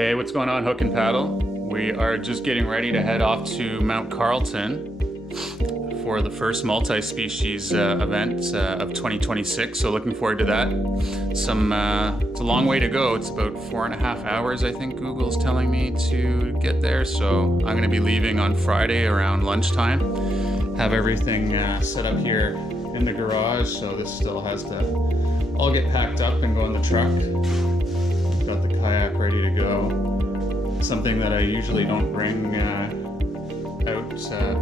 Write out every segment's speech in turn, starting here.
Hey, what's going on, Hook and Paddle? We are just getting ready to head off to Mount Carleton for the first multi-species event of 2026, so looking forward to that. It's a long way to go. It's about 4.5 hours, I think Google's telling me, to get there, so I'm going to be leaving on Friday around lunchtime. Have everything set up here in the garage, so this still has to all get packed up and go in the truck. Got the kayak ready to go. Something that I usually don't bring out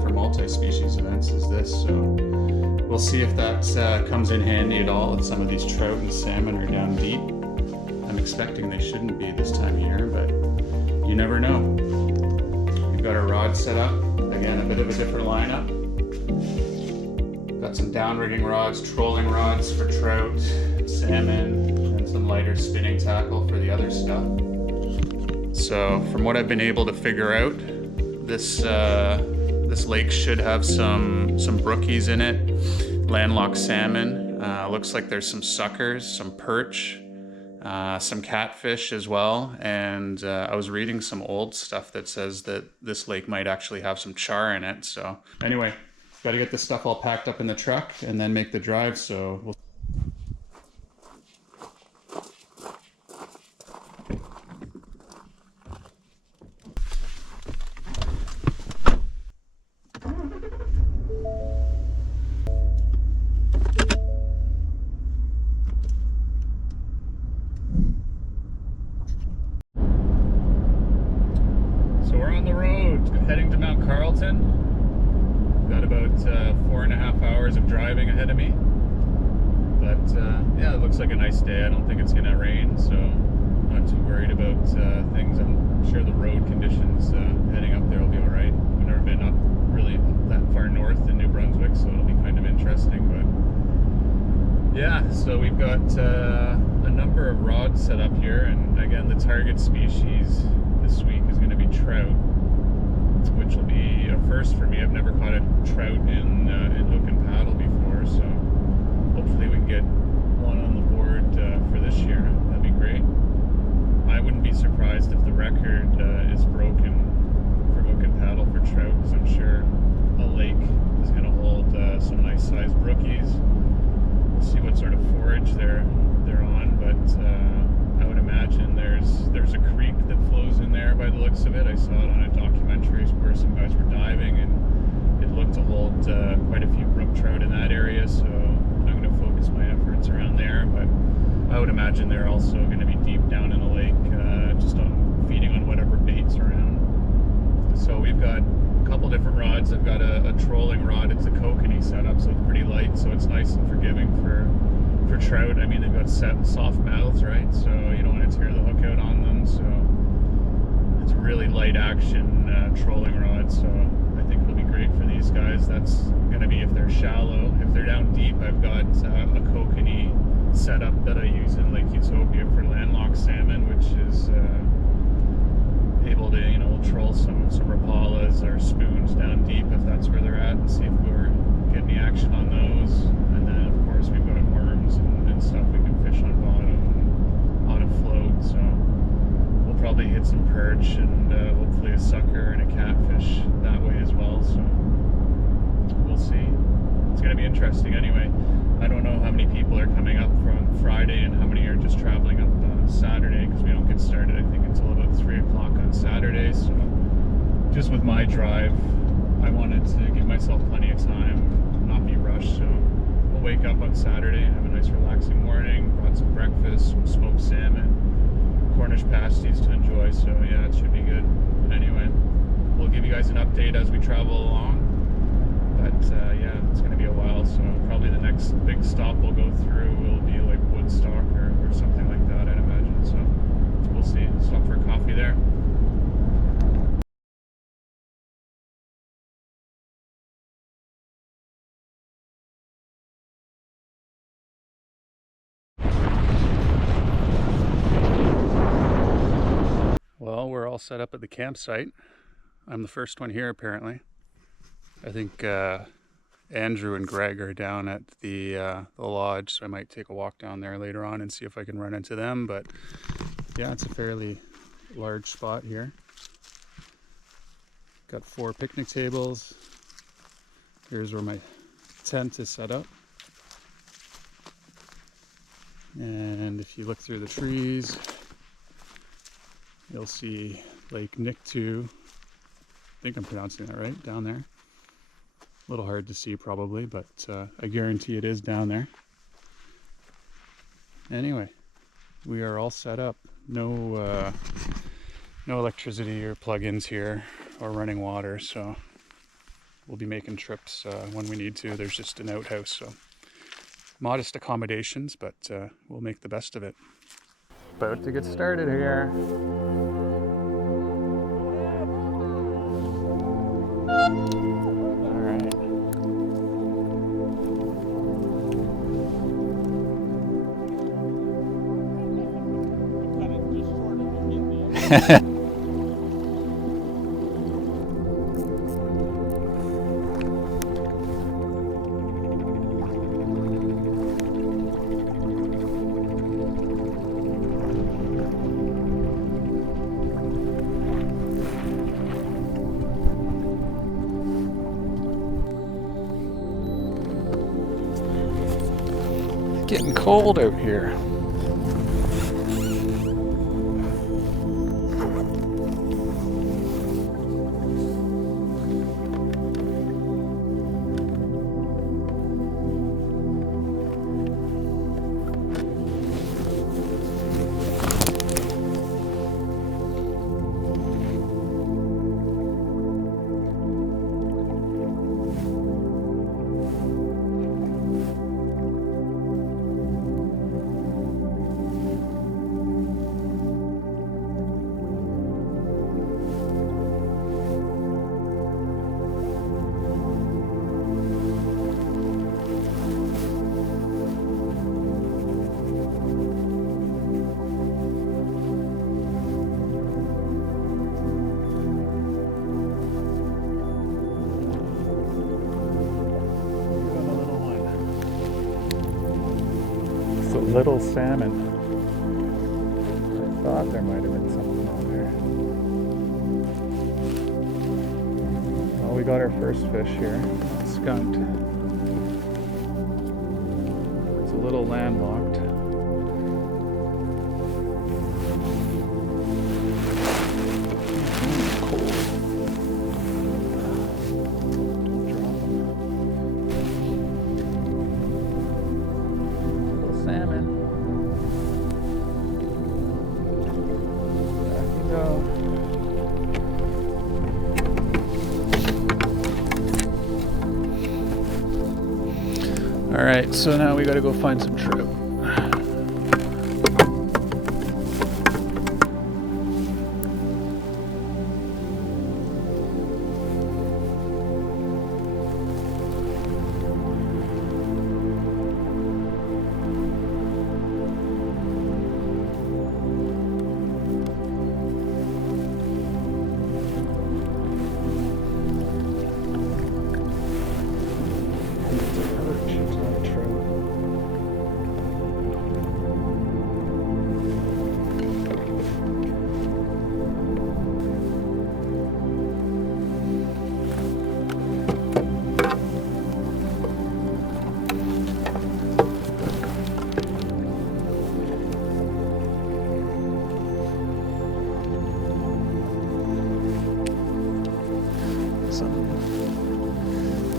for multi-species events is this, so we'll see if that comes in handy at all if some of these trout and salmon are down deep. I'm expecting they shouldn't be this time of year, but you never know. We've got our rod set up. Again, a bit of a different lineup. Got some downrigging rods, trolling rods for trout, salmon, and some lighter spinning tackle for the other stuff. So from what I've been able to figure out, this lake should have some brookies in it, landlocked salmon. Looks like there's some suckers, some perch, some catfish as well. And I was reading some old stuff that says that this lake might actually have some char in it. So anyway, got to get this stuff all packed up in the truck and then make the drive. So we'll heading to Mount Carleton. Got about 4.5 hours of driving ahead of me, but yeah, it looks like a nice day. I don't think it's gonna rain, so not too worried about things. I'm sure the road conditions heading up there will be all right. I've never been up really that far north in New Brunswick, so it'll be kind of interesting. But yeah, so we've got a number of rods set up here, and again, the target species this week is going to be trout, which will be a first for me. I've never caught a trout in hook and paddle before, so hopefully we can get one on the board for this year. That'd be great. I wouldn't be surprised if the record is broken for hook and paddle for trout, because I'm sure a lake is going to hold some nice sized brookies. We'll see what sort of forage they're on, but I would imagine there's a creek that flows in there by the looks of it. I saw it on a documentary where some guys were diving, and it looked to hold quite a few brook trout in that area, so I'm going to focus my efforts around there. But I would imagine they're also going to be deep down in the lake, just on feeding on whatever bait's around. So we've got a couple different rods. I've got a trolling rod. It's a kokanee setup, so it's pretty light, so it's nice and forgiving for trout. I mean, they've got soft mouths, right? So you don't want to tear the hook out on them. So it's a really light action trolling rod. So I think it'll be great for these guys. That's going to be if they're shallow. If they're down deep, I've got a kokanee setup that I use in Lake Utopia for landlocked salmon, which is able to, troll some rapalas or spoons down deep if that's where they're at, and see if we're getting any action on those. And then of course we've got worms and stuff we can fish on bottom and on a float, so we'll probably hit some perch and hopefully a sucker and a catfish that way as well, so we'll see. It's going to be interesting anyway. I don't know how many people are coming up from Friday and how many are just traveling up on Saturday, because we don't get started I think until about 3 o'clock on Saturday. So just with my drive, I wanted to give myself plenty of time, not be rushed. So we'll wake up on Saturday and have a nice relaxing morning, brought some breakfast, some smoked salmon, Cornish pasties to enjoy. So yeah, it should be good. Anyway, we'll give you guys an update as we travel along. But yeah, it's going to be a while, so probably the next big stop we'll go through will be like Woodstock or something like that, I'd imagine. So we'll see. Stop for a coffee there. Well, we're all set up at the campsite. I'm the first one here apparently. I think Andrew and Greg are down at the lodge, so I might take a walk down there later on and see if I can run into them. But yeah, it's a fairly large spot here. Got 4 picnic tables. Here's where my tent is set up. And if you look through the trees, you'll see Lake Nictu. I think I'm pronouncing that right, down there. A little hard to see probably, but I guarantee it is down there. Anyway, we are all set up. No electricity or plug-ins here or running water, so we'll be making trips when we need to. There's just an outhouse, so modest accommodations, but we'll make the best of it. About to get started here. All right. Getting cold out here. Little salmon. I thought there might have been something on there. Well, we got our first fish here. Skunked. It's a little landlocked. Alright, so now we gotta go find some trout.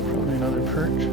Probably another perch.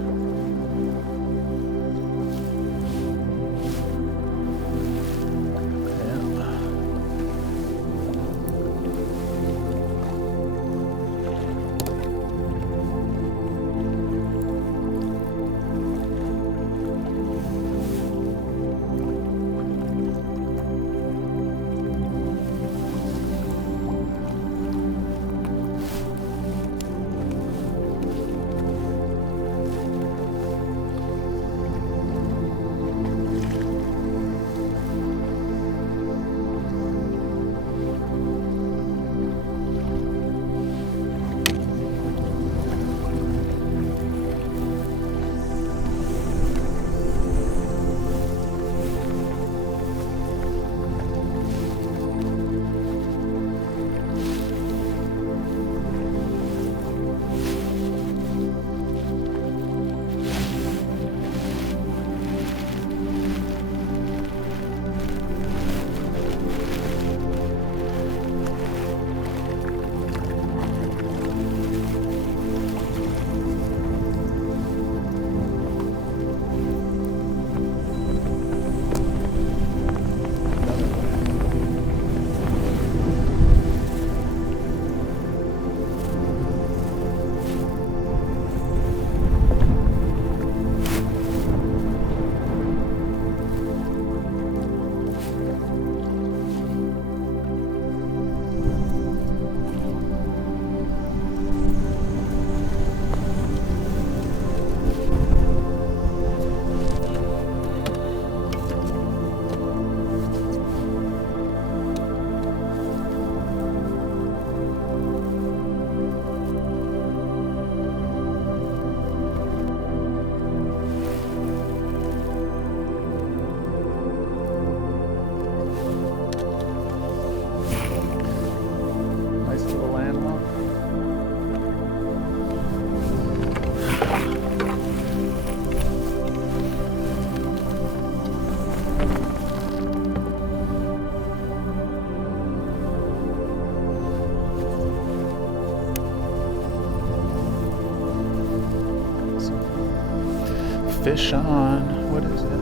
fish on. What is it?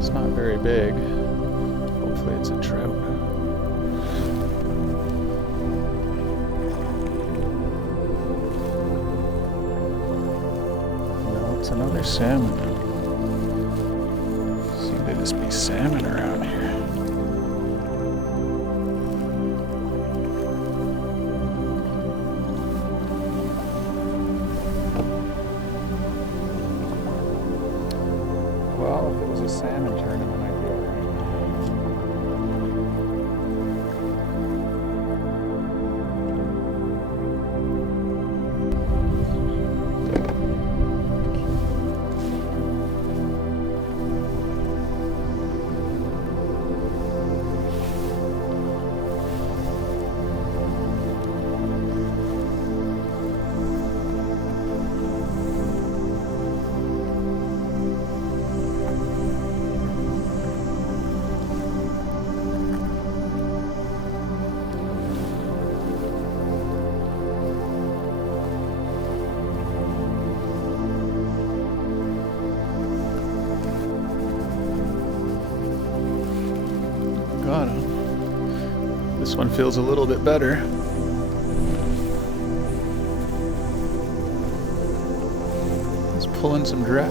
It's not very big. Hopefully it's a trout. No, it's another salmon. Seem to just be salmon around here. Well, if it was a salmon tournament, I'd be alright. Got him. This one feels a little bit better. It's pulling some drag.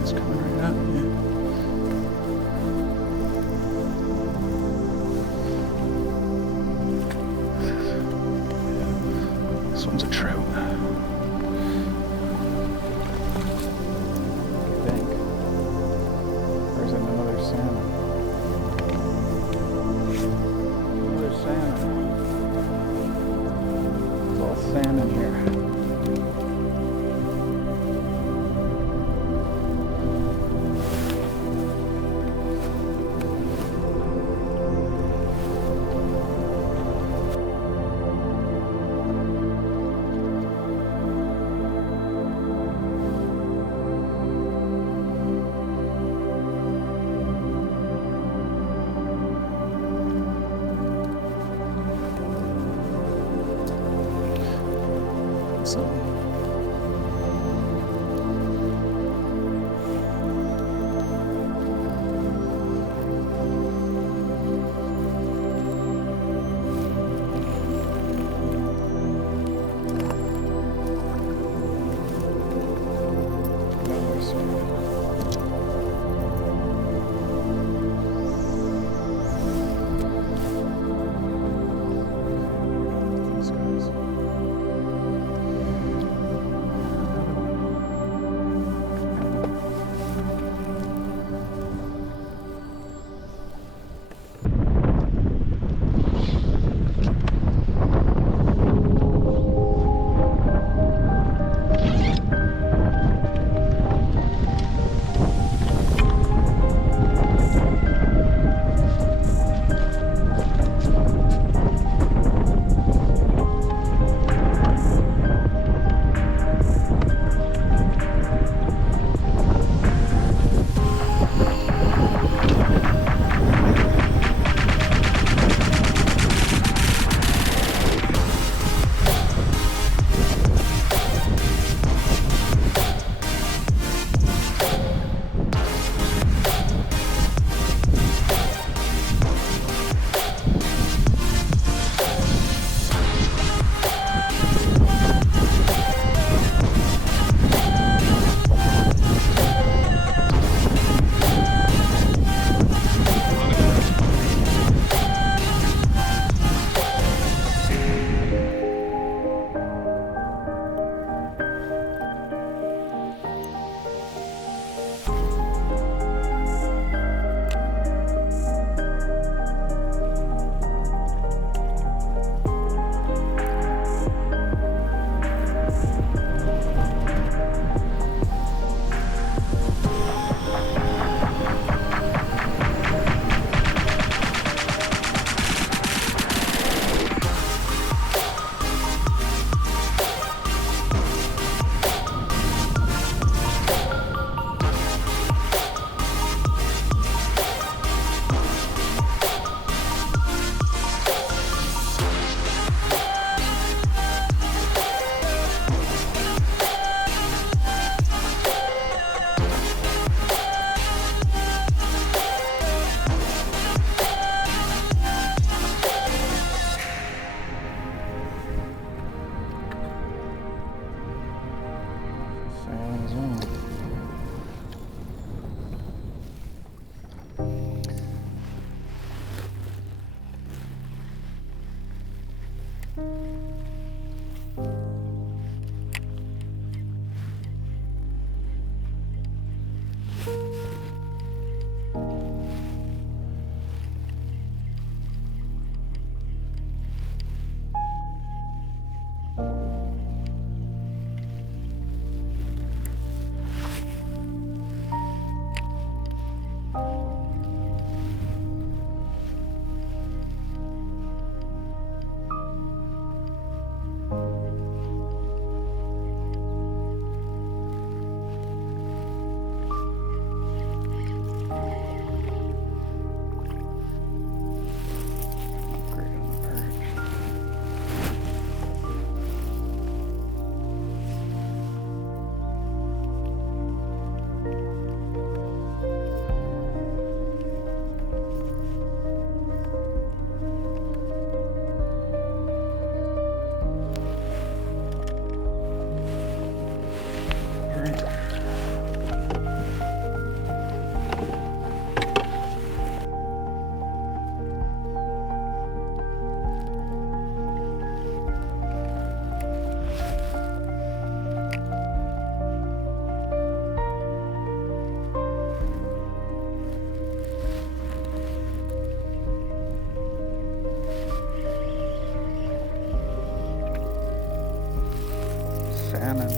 It's coming right at me. This one's a trout. I think. There's another salmon. Salmon. It's all salmon here. as well. Salmon.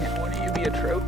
Yeah, wouldn't you be a trout?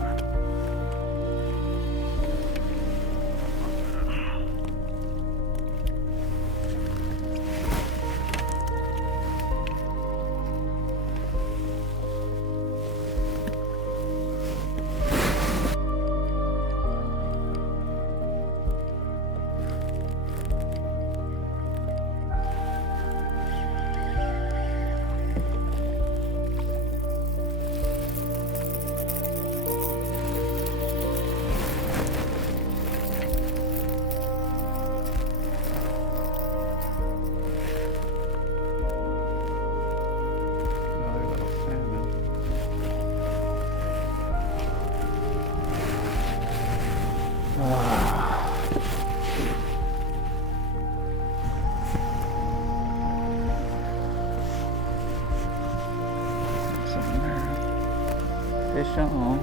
Fish on.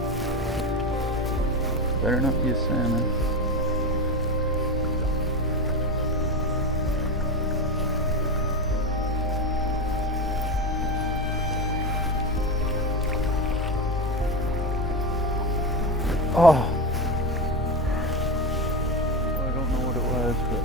Better not be a salmon. Oh. Well, I don't know what it was, but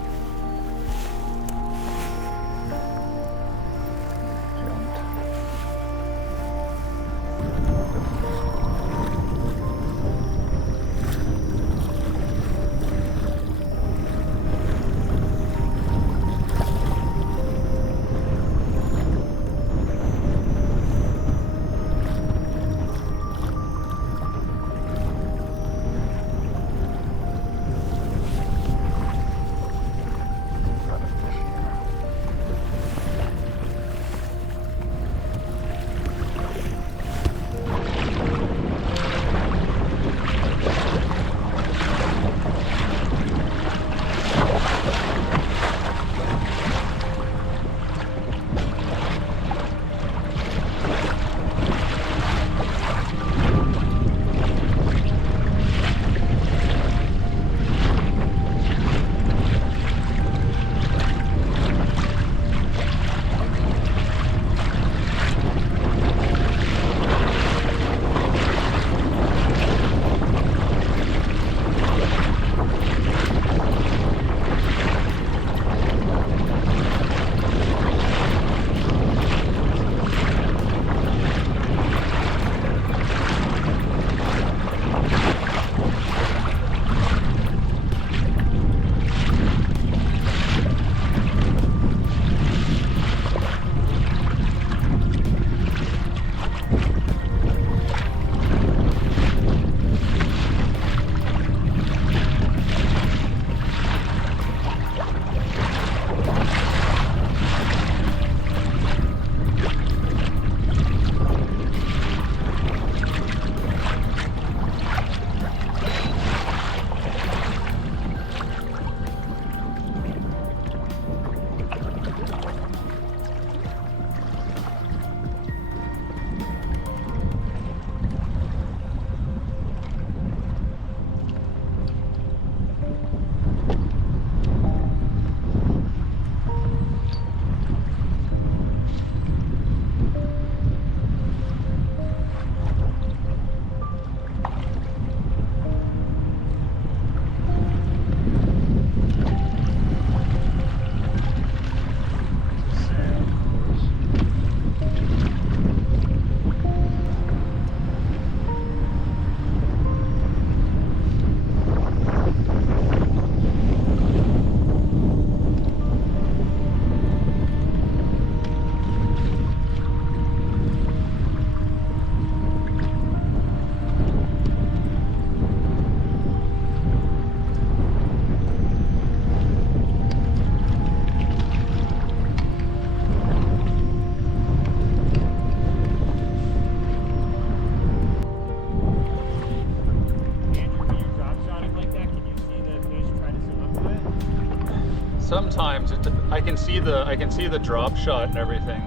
Sometimes I can see the drop shot and everything.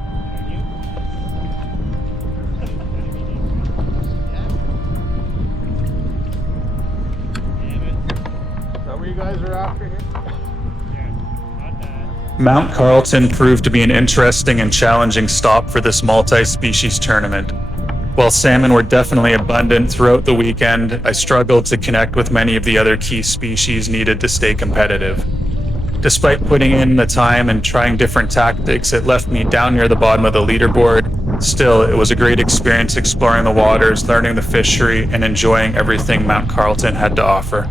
Is that what you guys are after here? Mount Carleton proved to be an interesting and challenging stop for this multi-species tournament. While salmon were definitely abundant throughout the weekend, I struggled to connect with many of the other key species needed to stay competitive. Despite putting in the time and trying different tactics, it left me down near the bottom of the leaderboard. Still, it was a great experience exploring the waters, learning the fishery, and enjoying everything Mount Carleton had to offer.